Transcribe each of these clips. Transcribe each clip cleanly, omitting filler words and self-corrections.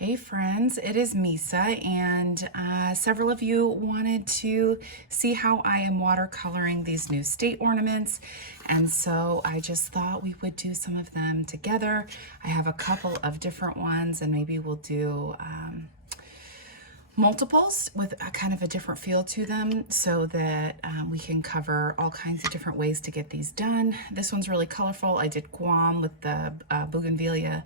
Hey friends, it is Misa, and several of you wanted to see how I am watercoloring these new state ornaments, and so I just thought we would do some of them together. I have a couple of different ones, and maybe we'll do multiples with a kind of a different feel to them so that we can cover all kinds of different ways to get these done. This one's really colorful. I did Guam with the bougainvillea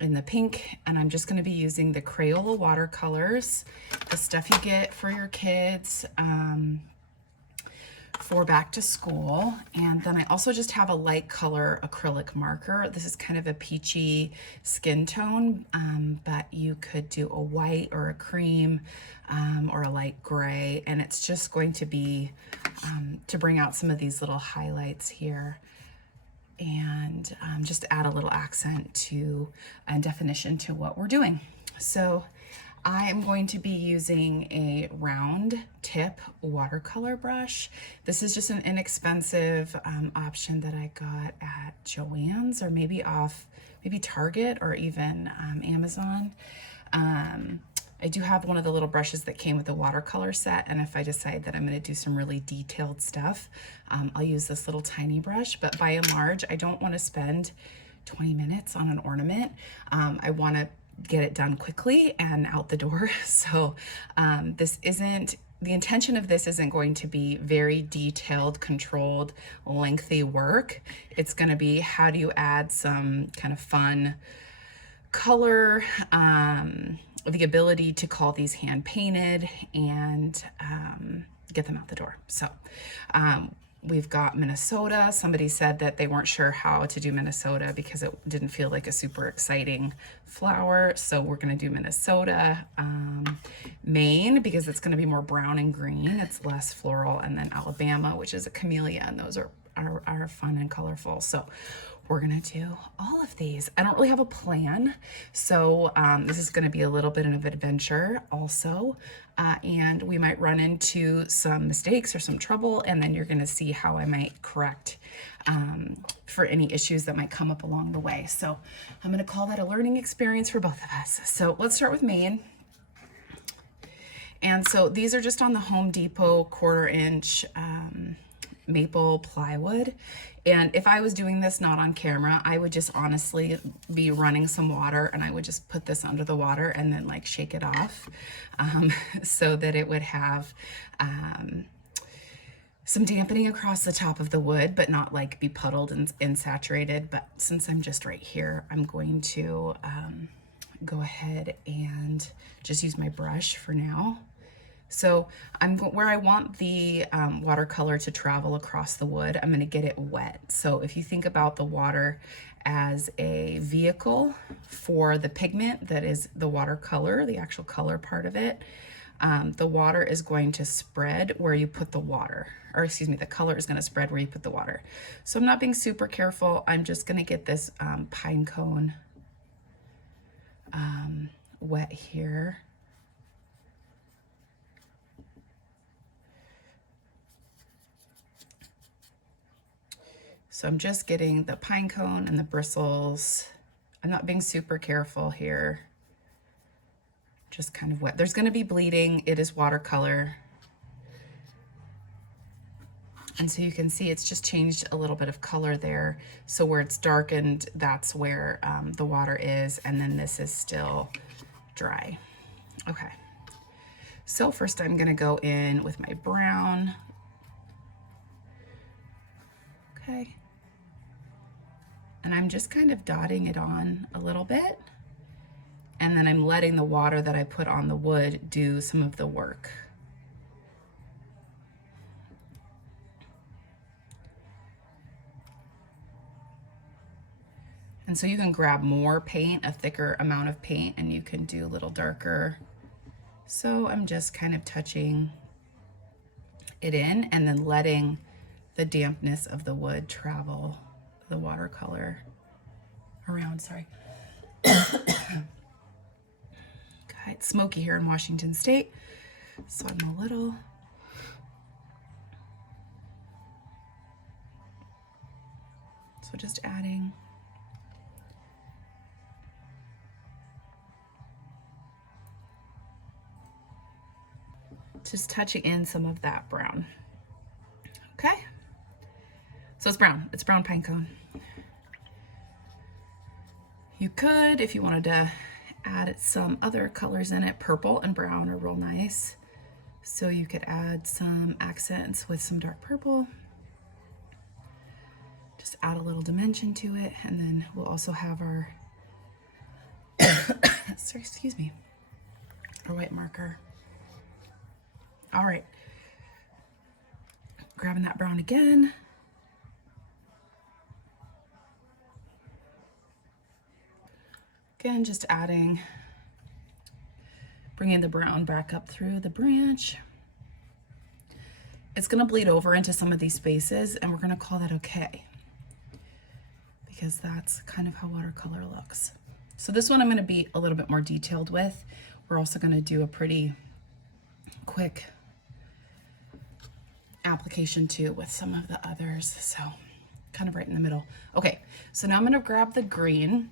in the pink, and I'm just going to be using the Crayola watercolors, the stuff you get for your kids for back to school. And then I also just have a light color acrylic marker. This is kind of a peachy skin tone, but you could do a white or a cream or a light gray, and it's just going to be to bring out some of these little highlights here and just add a little accent to and definition to what we're doing. So I am going to be using a round tip watercolor brush. This is just an inexpensive option that I got at Joann's or maybe Target or even Amazon. I do have one of the little brushes that came with the watercolor set, and if I decide that I'm going to do some really detailed stuff, I'll use this little tiny brush. But by and large, I don't want to spend 20 minutes on an ornament. I want to get it done quickly and out the door. So the intention of this isn't going to be very detailed, controlled, lengthy work. It's going to be, how do you add some kind of fun color, the ability to call these hand painted, and get them out the door. So we've got Minnesota. Somebody said that they weren't sure how to do Minnesota because it didn't feel like a super exciting flower. So we're going to do Minnesota. Maine, because it's going to be more brown and green. It's less floral. And then Alabama, which is a camellia, and those are fun and colorful. So we're gonna do all of these. I don't really have a plan, so this is gonna be a little bit of an adventure also, and we might run into some mistakes or some trouble, and then you're gonna see how I might correct for any issues that might come up along the way. So I'm gonna call that a learning experience for both of us. So let's start with Maine. And so these are just on the Home Depot 1/4 inch maple plywood. And if I was doing this not on camera, I would just honestly be running some water, and I would just put this under the water and then like shake it off so that it would have some dampening across the top of the wood, but not like be puddled and saturated. But since I'm just right here, I'm going to go ahead and just use my brush for now. So where I want the watercolor to travel across the wood, I'm going to get it wet. So if you think about the water as a vehicle for the pigment that is the watercolor, the actual color part of it, the water is going to spread where you put the water, or excuse me, the color is going to spread where you put the water. So I'm not being super careful. I'm just going to get this pine cone wet here. So I'm just getting the pine cone and the bristles. I'm not being super careful here. Just kind of wet. There's going to be bleeding. It is watercolor. And so you can see it's just changed a little bit of color there. So where it's darkened, that's where the water is. And then this is still dry. Okay. So first I'm going to go in with my brown. Okay. And I'm just kind of dotting it on a little bit. And then I'm letting the water that I put on the wood do some of the work. And so you can grab more paint, a thicker amount of paint, and you can do a little darker. So I'm just kind of touching it in and then letting the dampness of the wood travel the watercolor around. Sorry. God, it's smoky here in Washington State, so I'm a little so just adding just touching in some of that brown. Okay, so it's brown pine cone. You could, if you wanted to add some other colors in it, purple and brown are real nice. So you could add some accents with some dark purple. Just add a little dimension to it, and then we'll also have our, sorry, excuse me, our white marker. All right, grabbing that brown again. Again, just adding, bringing the brown back up through the branch. It's gonna bleed over into some of these spaces, and we're gonna call that okay, because that's kind of how watercolor looks. So this one I'm gonna be a little bit more detailed with. We're also gonna do a pretty quick application too with some of the others, so kind of right in the middle. Okay, so now I'm gonna grab the green.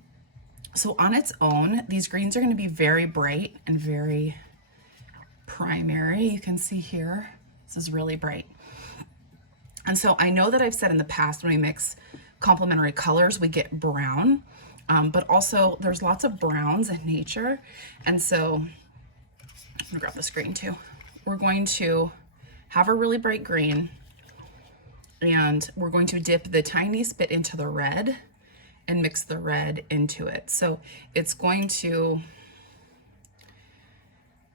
So on its own, these greens are going to be very bright and very primary. You can see here, this is really bright. And so I know that I've said in the past, when we mix complementary colors, we get brown, but also there's lots of browns in nature. And so I'm gonna grab this green too. We're going to have a really bright green, and we're going to dip the tiniest bit into the red and mix the red into it. So it's going to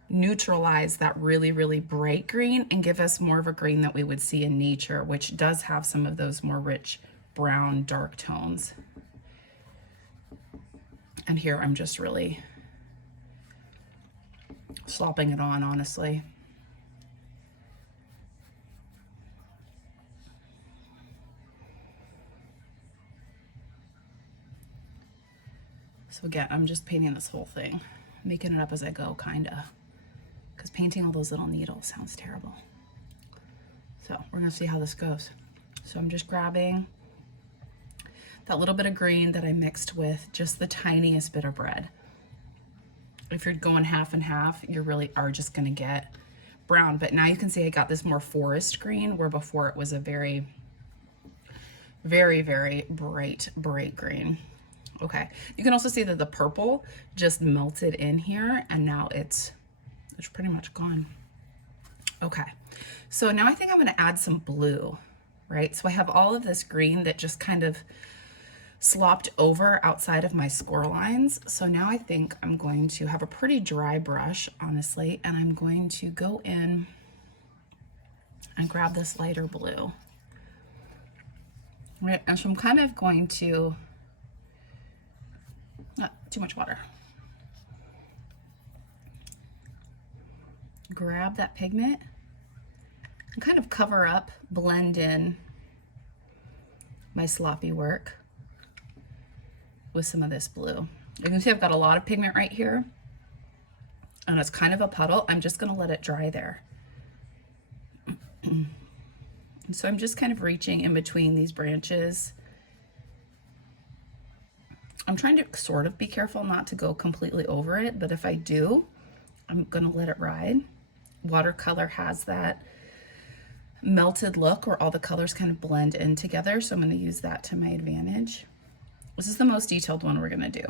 neutralize that really, really bright green and give us more of a green that we would see in nature, which does have some of those more rich brown, dark tones. And here I'm just really slopping it on, honestly. So again, I'm just painting this whole thing, making it up as I go, kinda, because painting all those little needles sounds terrible. So we're gonna see how this goes. So I'm just grabbing that little bit of green that I mixed with just the tiniest bit of red. If you're going half and half, you really are just gonna get brown. But now you can see I got this more forest green, where before it was a very, very, very bright green. Okay, you can also see that the purple just melted in here, and now it's pretty much gone. Okay, so now I think I'm gonna add some blue, right? So I have all of this green that just kind of slopped over outside of my score lines. So now I think I'm going to have a pretty dry brush, honestly, and I'm going to go in and grab this lighter blue. Right, and so I'm kind of going to, not too much water. Grab that pigment and kind of cover up, blend in my sloppy work with some of this blue. You can see I've got a lot of pigment right here, and it's kind of a puddle. I'm just gonna let it dry there. So I'm just kind of reaching in between these branches. I'm trying to sort of be careful not to go completely over it, but if I do, I'm gonna let it ride. Watercolor has that melted look where all the colors kind of blend in together, so I'm gonna use that to my advantage. This is the most detailed one we're gonna do.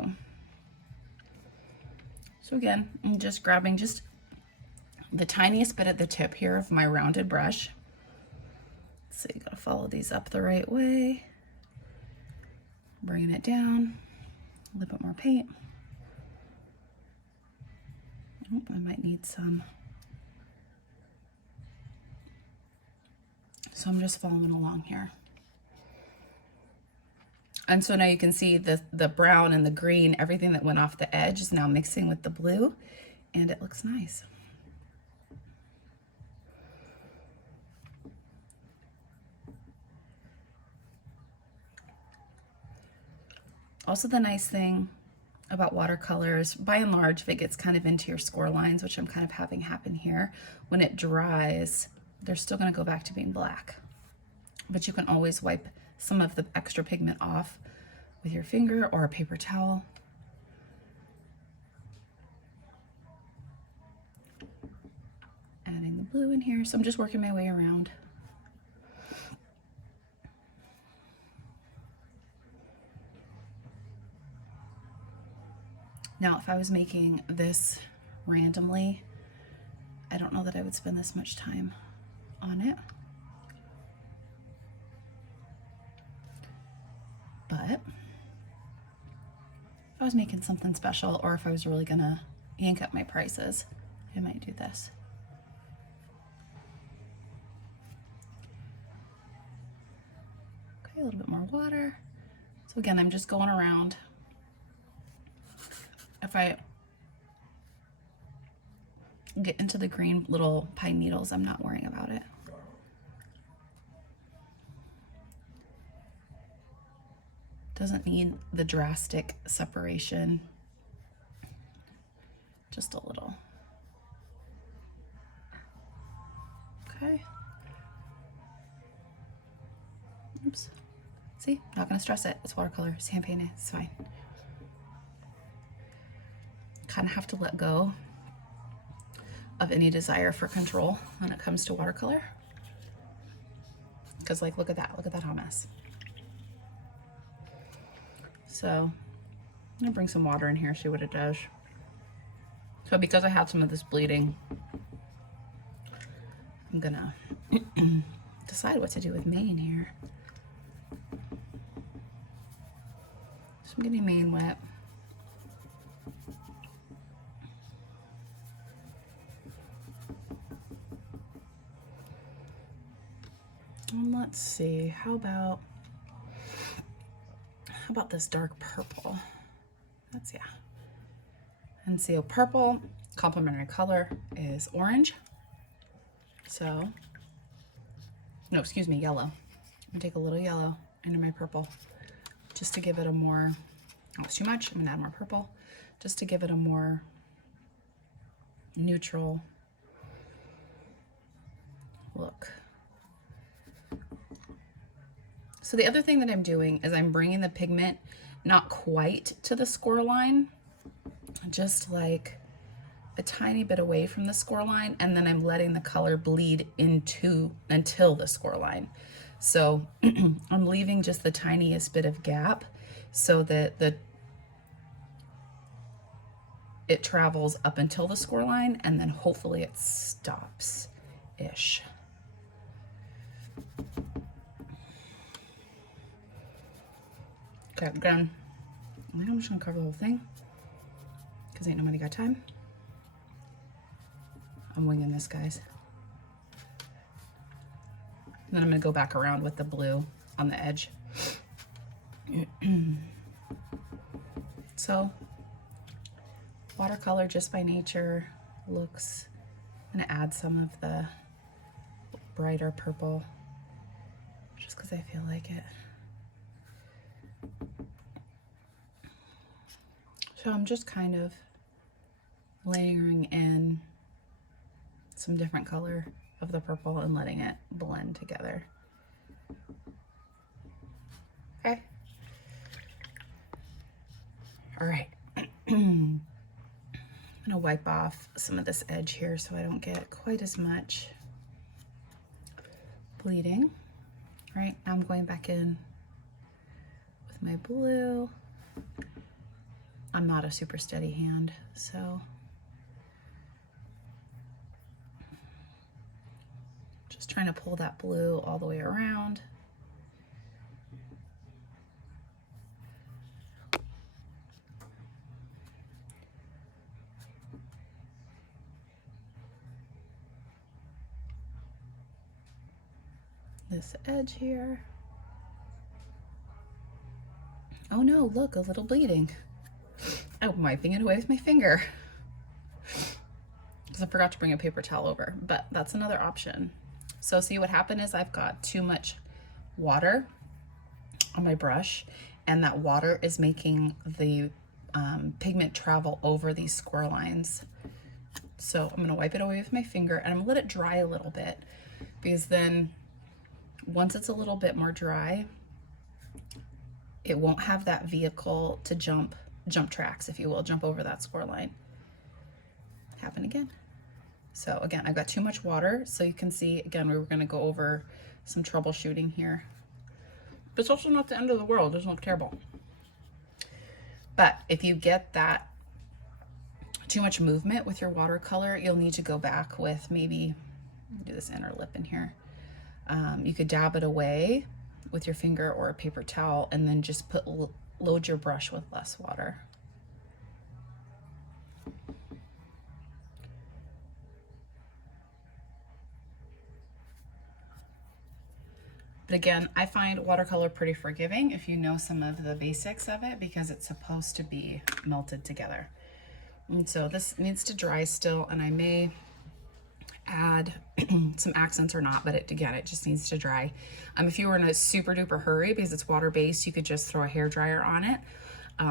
So again, I'm just grabbing just the tiniest bit at the tip here of my rounded brush. So you gotta follow these up the right way. Bringing it down. A little bit more paint. Oh, I might need some. So I'm just following along here. And so now you can see the brown and the green, everything that went off the edge is now mixing with the blue, and it looks nice. Also, the nice thing about watercolors, by and large, if it gets kind of into your score lines, which I'm kind of having happen here, when it dries, they're still gonna go back to being black. But you can always wipe some of the extra pigment off with your finger or a paper towel. Adding the blue. in here. So I'm just working my way around. Now, if I was making this randomly, I don't know that I would spend this much time on it. But if I was making something special, or if I was really gonna yank up my prices, I might do this. Okay, a little bit more water. So again, I'm just going around. If I get into the green little pine needles, I'm not worrying about it. Doesn't need the drastic separation, just a little. Okay. Oops. See, not gonna stress it. It's watercolor, it's hand painted, it's fine. Kind of have to let go of any desire for control when it comes to watercolor. Because like, look at that hot mess. So I'm gonna bring some water in here, see what it does. So because I have some of this bleeding, I'm gonna decide what to do with Maine here. So I'm getting Maine wet. And let's see, how about this dark purple? That's, yeah. And see, purple complementary color is orange. So, no, excuse me, yellow. I'm gonna take a little yellow into my purple just to give it a more, oh, it's too much. I'm gonna add more purple just to give it a more neutral look. So the other thing that I'm doing is I'm bringing the pigment not quite to the score line, just like a tiny bit away from the score line, and then I'm letting the color bleed into until the score line. So I'm leaving just the tiniest bit of gap so that it travels up until the score line, and then hopefully it stops-ish. Okay, again, I think I'm just gonna cover the whole thing because ain't nobody got time. I'm winging this, guys. And then I'm gonna go back around with the blue on the edge. So, watercolor just by nature looks, I'm gonna add some of the brighter purple just because I feel like it. So I'm just kind of layering in some different color of the purple and letting it blend together. Okay. All right. I'm gonna wipe off some of this edge here so I don't get quite as much bleeding. All right, now I'm going back in with my blue. I'm not a super steady hand, so just trying to pull that blue all the way around. This edge here. Oh no, look, a little bleeding. I'm wiping it away with my finger because I forgot to bring a paper towel over, but that's another option. So see, what happened is I've got too much water on my brush, and that water is making the pigment travel over these score lines. So I'm gonna wipe it away with my finger, and I'm gonna let it dry a little bit, because then once it's a little bit more dry, it won't have that vehicle to jump tracks, if you will, jump over that score line. Happen again. So again, I've got too much water. So you can see, again, we were gonna go over some troubleshooting here. But it's also not the end of the world. It doesn't look terrible. But if you get that too much movement with your watercolor, you'll need to go back with maybe, do this inner lip in here. You could dab it away with your finger or a paper towel and then just load your brush with less water. But again, I find watercolor pretty forgiving if you know some of the basics of it, because it's supposed to be melted together. And so this needs to dry still, and I may add some accents or not, but again, it just needs to dry. If you were in a super duper hurry because it's water-based, you could just throw a hairdryer on it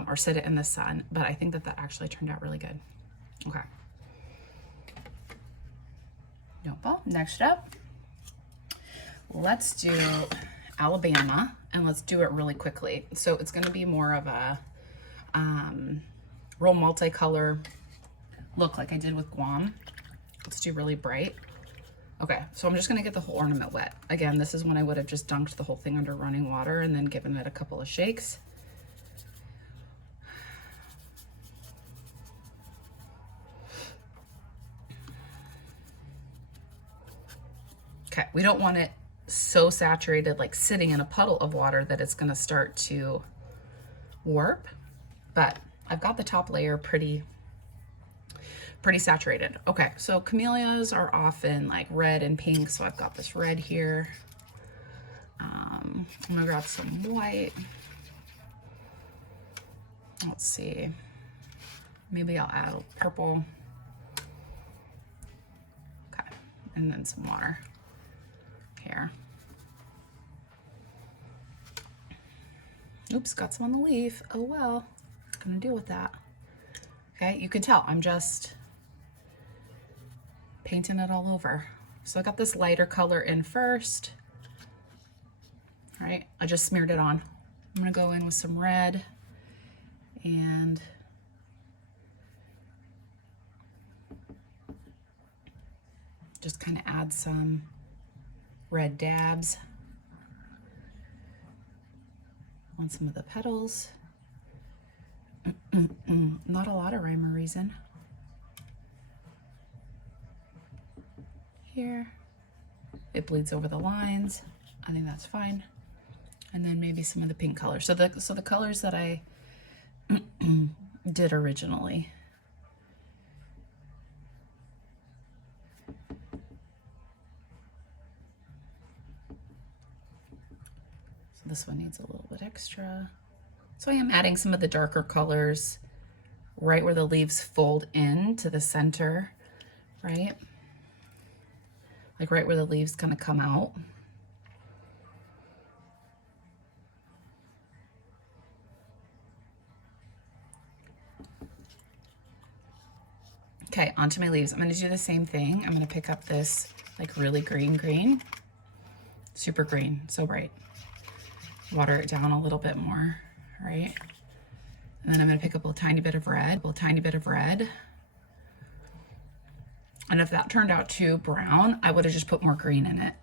or sit it in the sun, but I think that that actually turned out really good. Okay. Well, next up, let's do Alabama, and let's do it really quickly. So it's going to be more of a real multicolor look like I did with Guam. Let's do really bright. Okay, so I'm just going to get the whole ornament wet. Again, this is when I would have just dunked the whole thing under running water and then given it a couple of shakes. Okay, we don't want it so saturated, like sitting in a puddle of water, that it's going to start to warp, but I've got the top layer pretty saturated. Okay, so camellias are often like red and pink, so I've got this red here. I'm gonna grab some white. Let's see, maybe I'll add a purple. Okay, and then some water here. Oops, got some on the leaf. Oh well, gonna deal with that. Okay, you can tell I'm just painting it all over. So I got this lighter color in first. All right, I just smeared it on. I'm gonna go in with some red and just kind of add some red dabs on some of the petals. Not a lot of rhyme or reason. Here, it bleeds over the lines. I think that's fine. And then maybe some of the pink color. So the colors that I did originally. So this one needs a little bit extra. So I am adding some of the darker colors right where the leaves fold in to the center, right? Like right where the leaves kind of come out. Okay, onto my leaves. I'm going to do the same thing. I'm going to pick up this like really green, super green, so bright. Water it down a little bit more, right? And then I'm going to pick up a tiny bit of red, And if that turned out too brown, I would have just put more green in it.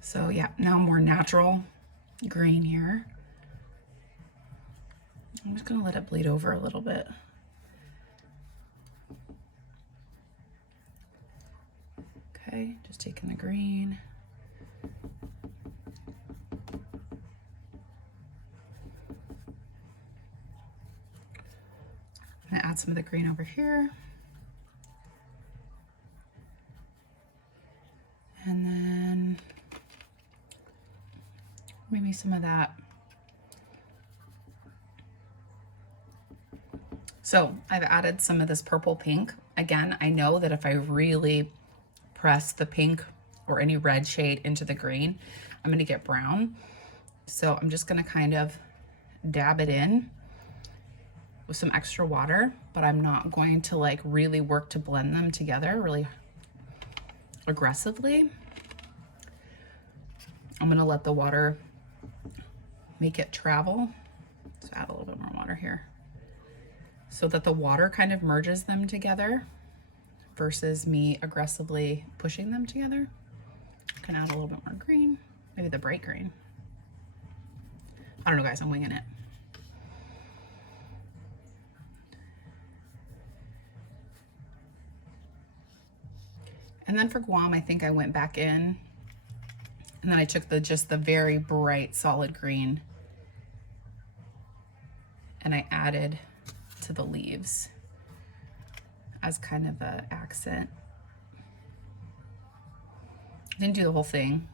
So yeah, now more natural green here. I'm just gonna let it bleed over a little bit. Okay, just taking the green. I'm gonna add some of the green over here. And then maybe some of that. So I've added some of this purple pink. Again, I know that if I really press the pink or any red shade into the green, I'm gonna get brown. So I'm just gonna kind of dab it in with some extra water, but I'm not going to like really work to blend them together really aggressively. I'm gonna let the water make it travel. Let's add a little bit more water here. so that the water kind of merges them together versus me aggressively pushing them together. I can add a little bit more green, maybe the bright green. I don't know, guys, I'm winging it. And then for Guam, I think I went back in and then I took just the very bright solid green and I added to the leaves as kind of an accent. Didn't do the whole thing.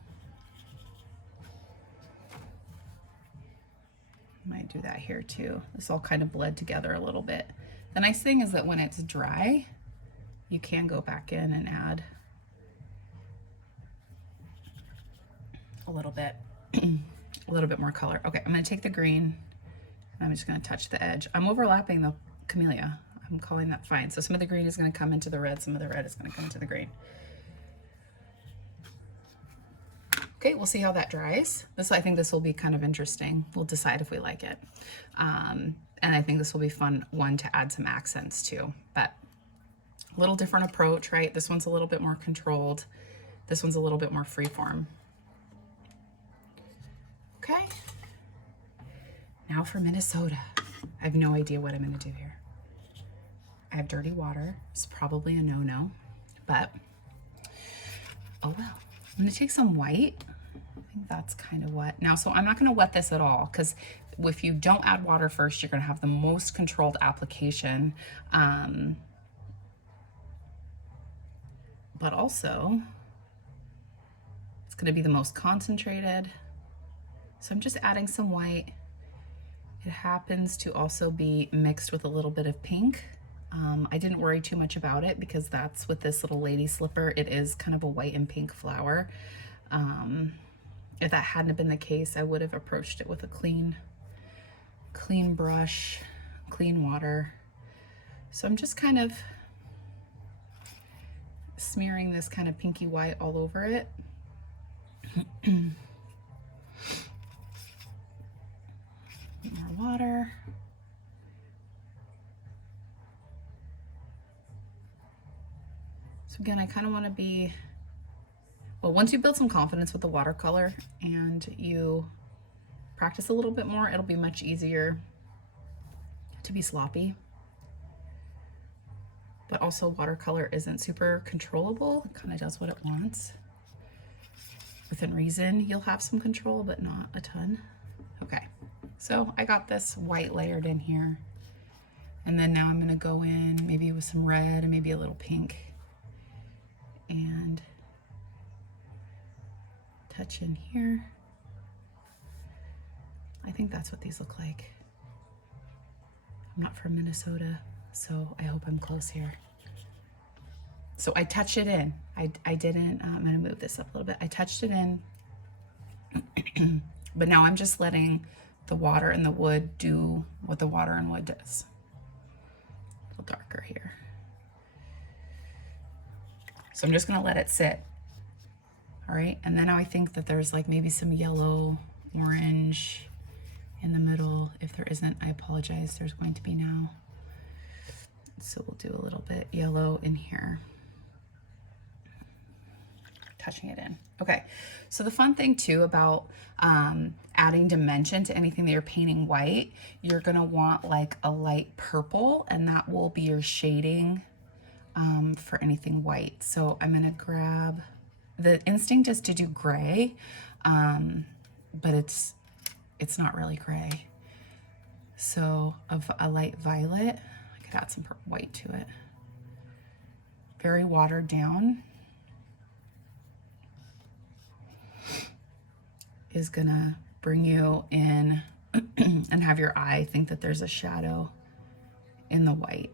Might do that here too. This all kind of bled together a little bit. The nice thing is that when it's dry, you can go back in and add a little bit more color. Okay, I'm gonna take the green and I'm just gonna touch the edge. I'm overlapping the camellia. I'm calling that fine. So some of the green is gonna come into the red, some of the red is gonna come into the green. Okay, we'll see how that dries. I think this will be kind of interesting. We'll decide if we like it. And I think this will be fun one to add some accents to, but a little different approach, right? This one's a little bit more controlled. This one's a little bit more freeform. Okay, now for Minnesota. I have no idea what I'm gonna do here. I have dirty water. It's probably a no-no, but oh well. I'm gonna take some white. I think that's kind of wet. Now, so I'm not gonna wet this at all because if you don't add water first, you're gonna have the most controlled application. But also, it's gonna be the most concentrated. So I'm just adding some white. It happens to also be mixed with a little bit of pink. I didn't worry too much about it because that's with this little lady slipper. It is kind of a white and pink flower. If that hadn't been the case, I would have approached it with a clean brush, clean water. So I'm just kind of smearing this kind of pinky white all over it. More water. So again, I kind of want to be, well, once you build some confidence with the watercolor and you practice a little bit more, it'll be much easier to be sloppy. But also watercolor isn't super controllable. It kind of does what it wants. Within reason, you'll have some control, but not a ton. Okay, so I got this white layered in here. And then now I'm gonna go in maybe with some red and maybe a little pink and touch in here. I think that's what these look like. I'm not from Minnesota, so I hope I'm close here. So I touched it in. I didn't, I'm gonna move this up a little bit. I touched it in, but now I'm just letting the water and the wood do what the water and wood does. A little darker here. So I'm just gonna let it sit. All right, and then now I think that there's like maybe some yellow, orange in the middle. If there isn't, I apologize, there's going to be now. So we'll do a little bit yellow in here. Touching it in. Okay, so the fun thing too about adding dimension to anything that you're painting white, you're gonna want like a light purple, and that will be your shading for anything white. So I'm gonna grab, the instinct is to do gray, but it's not really gray. So of a light violet, I could add some white to it. Very watered down. Is gonna bring you in and have your eye think that there's a shadow in the white.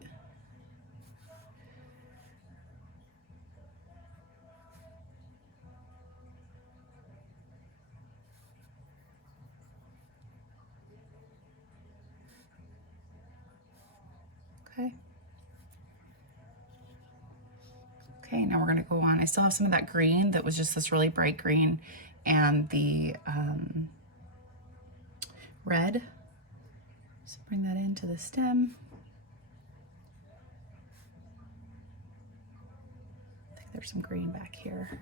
Okay. Okay, now we're gonna go on. I still have some of that green that was just this really bright green and the red. So bring that into the stem. There's some green back here.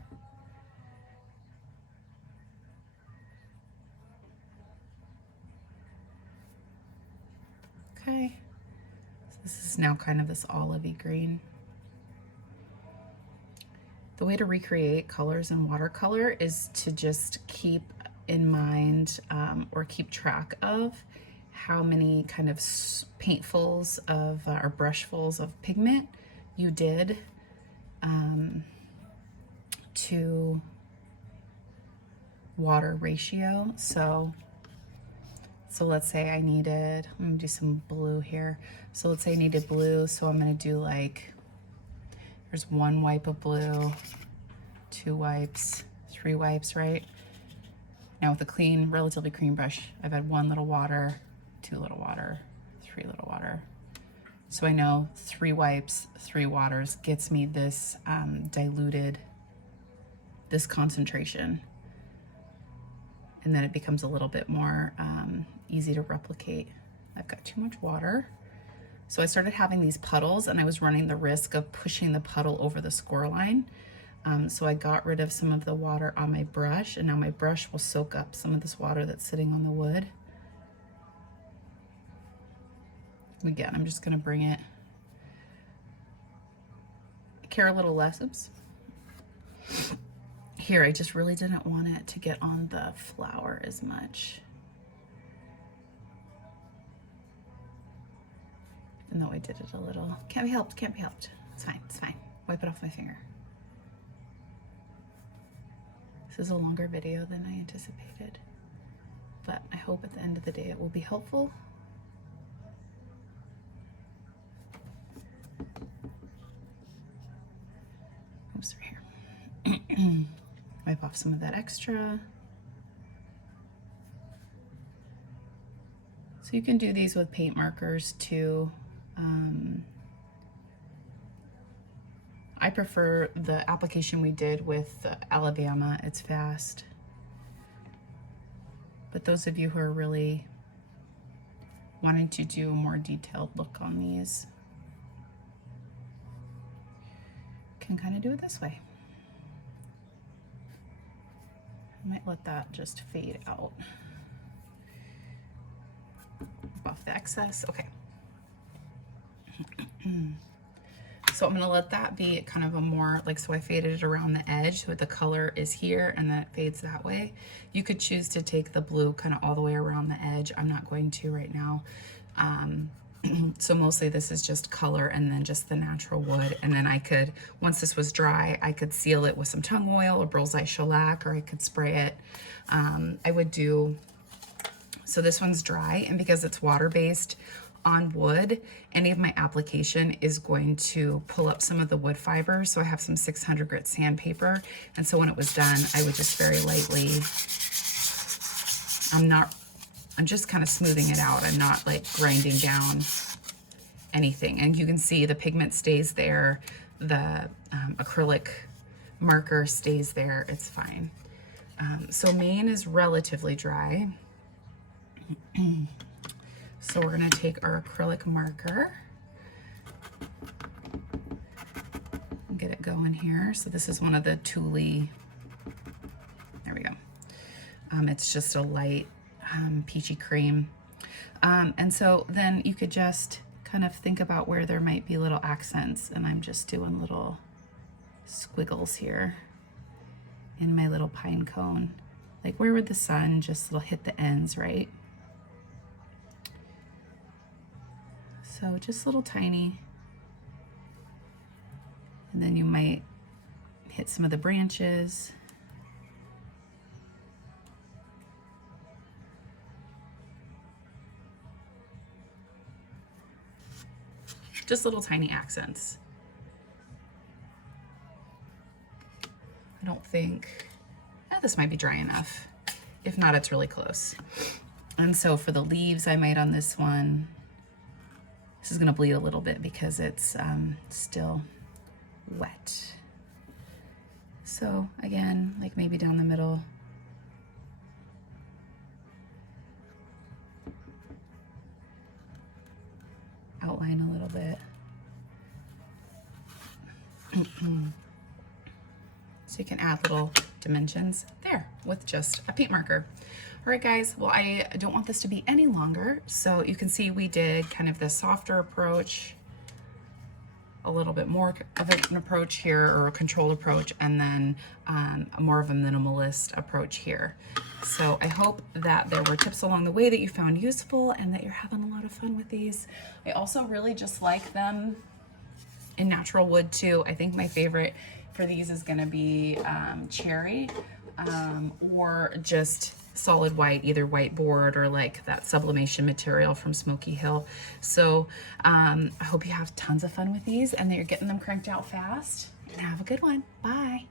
Okay, so this is now kind of this olivey green. The way to recreate colors in watercolor is to just keep in mind or keep track of how many kind of paintfuls of or brushfuls of pigment you did to water ratio. So let's say I needed, I'm gonna do some blue here. So let's say I needed blue, so I'm gonna do like, there's 1 wipe of blue, 2 wipes, 3 wipes, right? Now with a clean, relatively clean brush, I've had 1 little water, 2 little water, 3 little water. So I know 3 wipes, 3 waters gets me this diluted, this concentration. And then it becomes a little bit more easy to replicate. I've got too much water. So I started having these puddles and I was running the risk of pushing the puddle over the score line. So I got rid of some of the water on my brush, and now my brush will soak up some of this water that's sitting on the wood. Again, I'm just gonna bring it, care a little less, oops. Here, I just really didn't want it to get on the flower as much. Even though I did it a little. Can't be helped, can't be helped. It's fine, it's fine. Wipe it off my finger. This is a longer video than I anticipated, but I hope at the end of the day it will be helpful. Oops, right here. Wipe off some of that extra. So you can do these with paint markers too. I prefer the application we did with Alabama. It's fast. But those of you who are really wanting to do a more detailed look on these can kind of do it this way. I might let that just fade out. Off the excess, okay. So I'm gonna let that be kind of a more, like, so I faded it around the edge so the color is here and then it fades that way. You could choose to take the blue kind of all the way around the edge. I'm not going to right now. So mostly this is just color and then just the natural wood. And then I could, once this was dry, I could seal it with some tung oil or bullseye shellac, or I could spray it. I would do, so this one's dry, and because it's water-based on wood, any of my application is going to pull up some of the wood fiber. So I have some 600 grit sandpaper. And so when it was done, I would just very lightly, I'm just kind of smoothing it out. I'm not like grinding down anything. And you can see the pigment stays there. The acrylic marker stays there. It's fine. So Maine is relatively dry. So we're gonna take our acrylic marker and get it going here. So this is one of the Thule, there we go. It's just a light peachy cream. And so then you could just kind of think about where there might be little accents, and I'm just doing little squiggles here in my little pine cone. Like, where would the sun just hit the ends, right? So just little tiny. And then you might hit some of the branches. Just little tiny accents. I don't think, this might be dry enough. If not, it's really close. And so for the leaves I made on this one, this is gonna bleed a little bit because it's still wet. So again, like maybe down the middle. Outline a little bit. So you can add little dimensions there with just a paint marker. All right, guys, well, I don't want this to be any longer. So you can see we did kind of the softer approach, a little bit more of an approach here, or a controlled approach, and then more of a minimalist approach here. So I hope that there were tips along the way that you found useful and that you're having a lot of fun with these. I also really just like them in natural wood too. I think my favorite for these is gonna be cherry, or just solid white, either white board or like that sublimation material from Smoky Hill. So I hope you have tons of fun with these and that you're getting them cranked out fast. And have a good one. Bye.